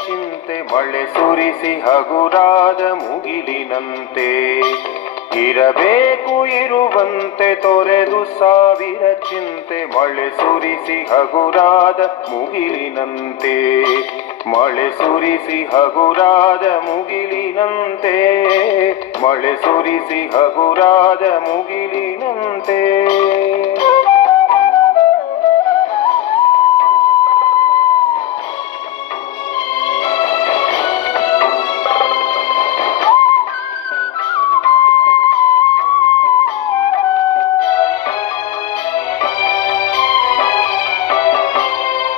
ಚಿಂತೆ ಮಳೆ ಸುರಿಸಿ ಹಗುರಾದ ಮುಗಿಲಿನಂತೆ ಇರಬೇಕು ಇರುವಂತೆ ತೊರೆದು ಸಾವಿರ ಚಿಂತೆ ಮಳೆ ಸುರಿಸಿ ಹಗುರಾದ ಮುಗಿಲಿನಂತೆ ಮಳೆ ಸುರಿಸಿ ಹಗುರಾದ ಮುಗಿಲಿನಂತೆ ಮಳೆ ಸುರಿಸಿ ಹಗುರಾದ ಮುಗಿಲಿನಂತೆ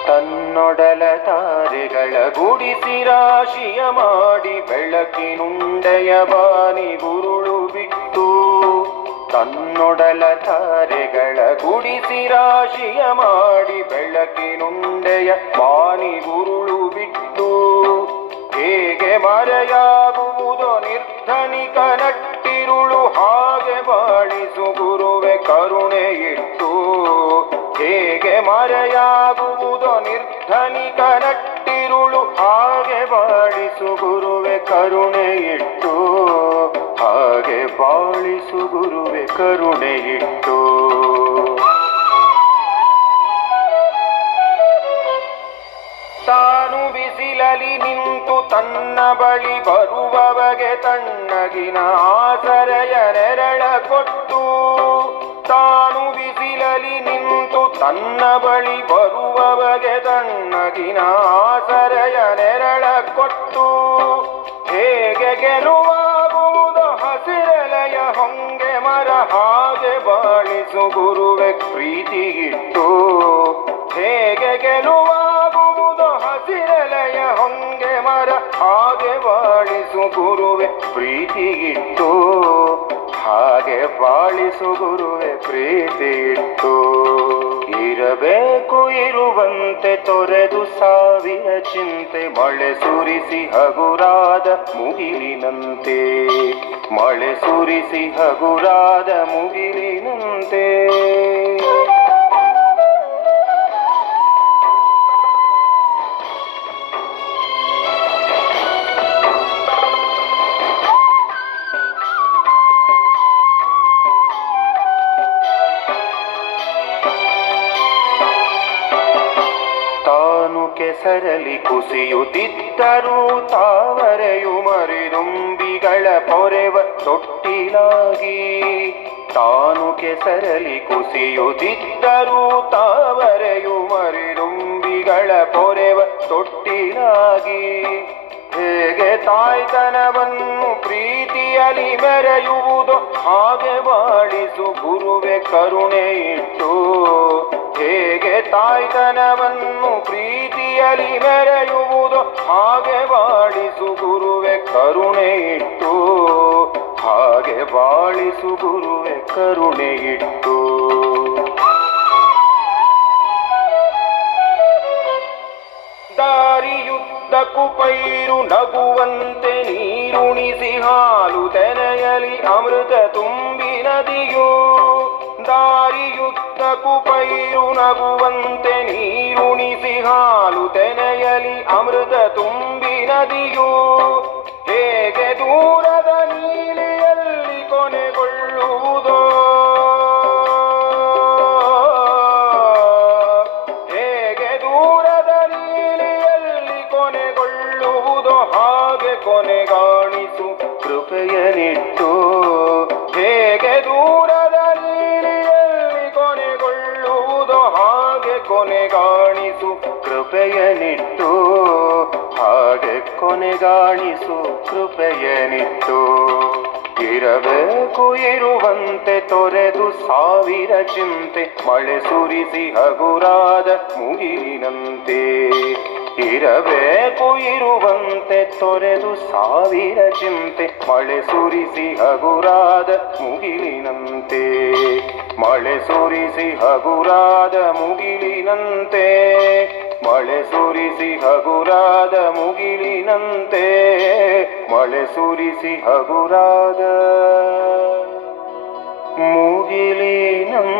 ತನ್ನೊಡಲ ತಾರೆಗಳ ಗುಡಿಸಿ ರಾಶಿಯ ಮಾಡಿ ಬೆಳಕಿನುಂಡೆಯ ಬಾನಿ ಗುರುಳು ಬಿಟ್ಟು ತನ್ನೊಡಲ ತಾರೆಗಳ ಗುಡಿಸಿ ರಾಶಿಯ ಮಾಡಿ ಬೆಳಕಿನುಂಡೆಯ ಬಾನಿ ಗುರುಳು ಬಿಟ್ಟು ಹೇಗೆ ಮರೆಯಾಗುವುದೋ ನಿರ್ಧನಿಕ ನಟ್ಟಿರುಳು ಹಾಗೆ ಬಾಳಿಸು ಗುರುವೆ ಕರುಣೆ ಇಟ್ಟು ಹೇಗೆ ಮರೆಯಾಗುವುದೋ ನಿರ್ಧನಿಕ ನಟ್ಟಿರುಳು ಹಾಗೆ ಬಾಳಿಸು ಗುರುವೆ ಕರುಣೆ ಇಟ್ಟು ಹಾಗೆ ಬಾಳಿಸು ಗುರುವೆ ಕರುಣೆ ಇಟ್ಟು ತಾನು ಬಿಸಿಲಲಿ ನಿಂತು ತನ್ನ ಬಳಿ ಬರುವವಗೆ ತಣ್ಣಗಿನ ಆಸರೆಯ ನೆರಳ ಕೊಟ್ಟು ತಾನು ಬಿಸಿಲಲಿ ನಿಂತು ತನ್ನ ಬಳಿ ಬರುವವಗೆ ತಣ್ಣಗಿನ ಆಸರೆಯ ನೆರಳ ಕೊಟ್ಟು ಹೇಗೆ ಗೆಲುವಾಗುವುದು ಹಸಿರೆಲೆಯ ಹೊಂಗೆ ಮರ ಹಾಗೆ ಬಾಳಿಸು ಗುರುವೆ ಪ್ರೀತಿಗಿಟ್ಟು ಹೇಗೆ ಗೆಲುವಾಗುವುದು ಹಸಿರೆಲೆಯ ಹೊಂಗೆ ಮರ ಹಾಗೆ ಬಾಳಿಸು ಗುರುವೆ ಪ್ರೀತಿಗಿಟ್ಟು ಹಾಗೆ ಬಾಳಿಸು ಗುರುವೆ ಪ್ರೀತಿಗಿಟ್ಟು ಇರಬೇಕು ಇರುವಂತೆ ತೊರೆದು ಸಾವಿರ ಚಿಂತೆ ಮಳೆ ಸುರಿಸಿ ಹಗುರಾದ ಮುಗಿಲಿನಂತೆ ಮಳೆ ಸುರಿಸಿ ಹಗುರಾದ ಮುಗಿಲಿನಂತೆ ಕೆಸರಲಿ ಕುಸಿಯುತ್ತಿದ್ದರೂ ತಾವರೆಯು ಮರಿದುಂಬಿಗಳ ಪೊರೆವ ತೊಟ್ಟಿಲಾಗಿ ತಾನು ಕೆಸರಲಿ ಕುಸಿಯುತ್ತಿದ್ದರೂ ತಾವರೆಯು ಮರಿದುಂಬಿಗಳ ಪೊರೆವ ತೊಟ್ಟಿಲಾಗಿ ಹೇಗೆ ತಾಯ್ತನವನ್ನು ಪ್ರೀತಿಯಲಿ ಮೆರೆಯುವುದು ಹಾಗೆ ಬಾಳಿಸು ಗುರುವೆ ಕರುಣೆ ಇಟ್ಟು ಹೇಗೆ ತಾಯ್ತನವನ್ನು ಪ್ರೀತಿಯಲಿ ಮೆರೆಯುವುದು ಹಾಗೆ ಬಾಳಿಸು ಗುರುವೆ ಕರುಣೆ ಇಟ್ಟು ಹಾಗೆ ಬಾಳಿಸು ಗುರುವೆ ಕರುಣೆ ಇಟ್ಟು ದಾರಿಯುದ್ದಕ್ಕೂ ಪೈರು ನಗುವಂತೆ ನೀರುಣಿಸಿ ಹಾಲು ತೆನೆಯಲಿ ಅಮೃತ ತುಂಬಿ ನದಿಯು ದಾರಿಯುದ್ದಕ್ಕೂ ಪೈರು ನಗುವಂತೆ ನೀರುಣಿಸಿ ಹಾಲು ತೆನೆಯಲಿ ಅಮೃತ ತುಂಬಿ ನದಿಯು ಹೇಗೆ ದೂರದ ನೀಲಿಯಲ್ಲಿ ಕೊನೆಗೊಳ್ಳುವುದೋ ಹೇಗೆ ದೂರದ ನೀಲಿಯಲ್ಲಿ ಕೊನೆಗೊಳ್ಳುವುದೋ ಹಾಗೆ ಕೊನೆಗಾಣಿಸು ಕೃಪೆಯನಿಟ್ಟು ಹೇಗೆ ದೂರದ ನೀಲಿಯಲ್ಲಿ ಕೊನೆಗೊಳ್ಳುವುದೋ ಹಾಗೆ ಕೊನೆಗಾಣಿಸು ಕೃಪೆಯನಿಟ್ಟು ಹಾಗೆ ಕೊನೆಗಾಣಿಸು ಕೃಪೆಯನಿಟ್ಟು ಇರಬೇಕು ಇರುವಂತೆ ತೊರೆದು ಸಾವಿರ ಚಿಂತೆ ಮಳೆ ಸುರಿಸಿ ಹಗುರಾದ ಮುಗಿಲಿನಂತೆ ಇರಬೇಕು ಇರುವಂತೆ ತೊರೆದು ಸಾವಿರ ಚಿಂತೆ ಮಳೆ ಸುರಿಸಿ ಹಗುರಾದ ಮುಗಿಲಿನಂತೆ ಮಳೆ ಸುರಿಸಿ ಹಗುರಾದ ಮುಗಿಲಿನಂತೆ ಮಳೆ ಸುರಿಸಿ ಹಗುರಾದ ಮುಗಿಲಿನಂತೆ ಮಳೆ ಸುರಿಸಿ ಹಗುರಾದ ಮುಗಿಲಿನಂತೆ